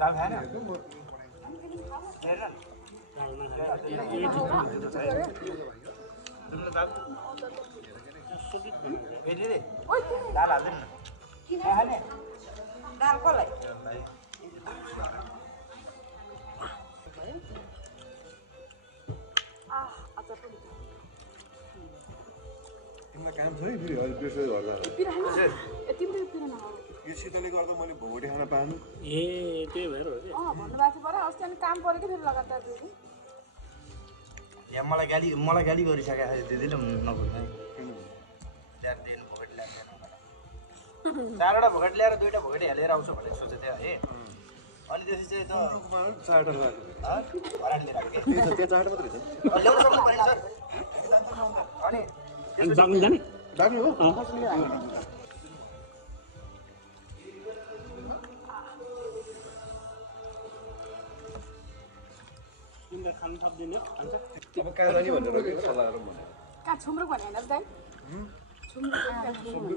दाल खाएन दाल हाल्दैन किन खाने दाल कसलाई तिमीलाई काम छ है फेरि अहिले बिर्सेर घर जाँदा यो शीतलले गर्दा मैले भोटे खान पाएन ए त्यही भएर हो कि भन्नुभएको थियो बरा अस्ति अनि काम पऱ्यो कि फेरि लगातार दुई दिन यहाँ मलाई गाली गरिसकेको थियो दिदीले नभुल्ने ल्याएर दिनु भोगट ल्याएर 4वटा भोगट ल्याएर 2वटा भोगट हालेर आउँछु भनेर सोचेको थियो है अनि त्यसपछि चाहिँ त 4वटा भराड लिएर आएको के त्यहाँ 4वटा मात्रै छ ल्याउन सक्नु परेन सर अनि जाग्नु जाने जाने हो तिमीले खानु सक्दिने खान्छ अब कहाँ जाने भनेर सल्लाह गरौँ भनेर कहाँ छुम्रो भने होइन दाइ सबै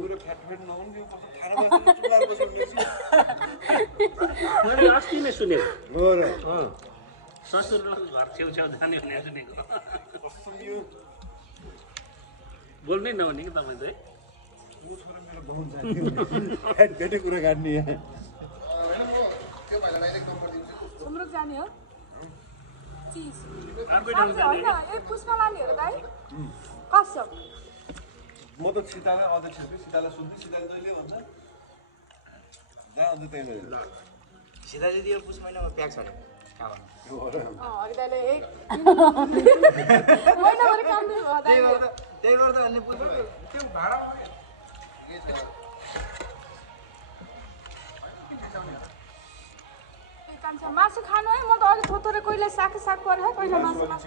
कुरो फ्याट नहुनु यो कस्तो खाना बस्नु चुलाएर बस्नु मैले अस्ति नै सुनेको हो र ससुर घर छेउछेउ जाने भनेर सुनेको कस्तो यो बोल्नै नहुने कि तपाईँ चाहिँ यो छोरा मेरो गाउँ जाने फ्याटै कुरा काट्ने यहाँ छुम्रो जाने हो चिज अर्कै होइन ए पुस्न लाने हो र दाइ कसम म त सीतालाई अध्यक्ष छु सीतालाई सुन्छु सीताले जहिले भन्छ जा अन्त त्यही ल सीताले दियो पुस महिनामा प्याक छ नि काम हरि दाइले एक महिनाभरि काम दिनु भयो दाइले त्यही गर्दा अनि पुस त्यो भाडा मासु खानु है म त अघि थोथोरे कहिले साग पऱ्यो है कहिले मासु पऱ्यो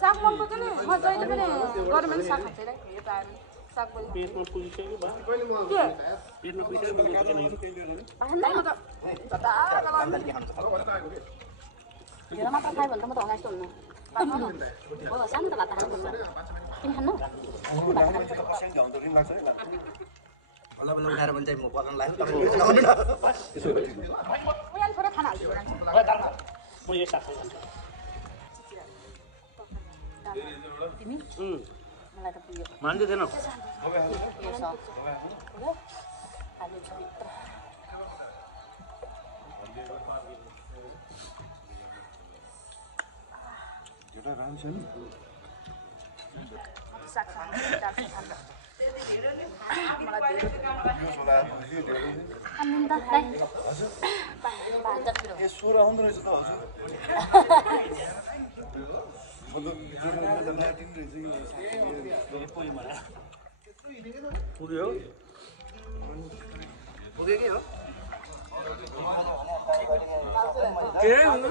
साग मन पर्छ नि म जहिले पनि गरममा पनि साग खान्छ यो पाएर साग पनि पेटमा पुगिसक्यो के पेटमा पुगिसक्यो झोला मात्र खायो भने त म त हँगाइस्तो हुन्न हो सानो त भात खानुपर्छ तिमी खानु बल्ल बल्ल उठाएर पनि चाहिँ म पकाउन लाग्छु उयान छोरा खाना हाल्छु म यो साग खान्छु तिमी मलाई त पुग्यो मान्दैथेनौ यो छ आलु छ भित्र एउटा राम्छ नि साग खानु मलाई यो छोरा धेरै खानु त दाइ हजुर ए सोह्र आउँदो रहेछ त हजुर पुग्यो पुगेकै हो के हुनु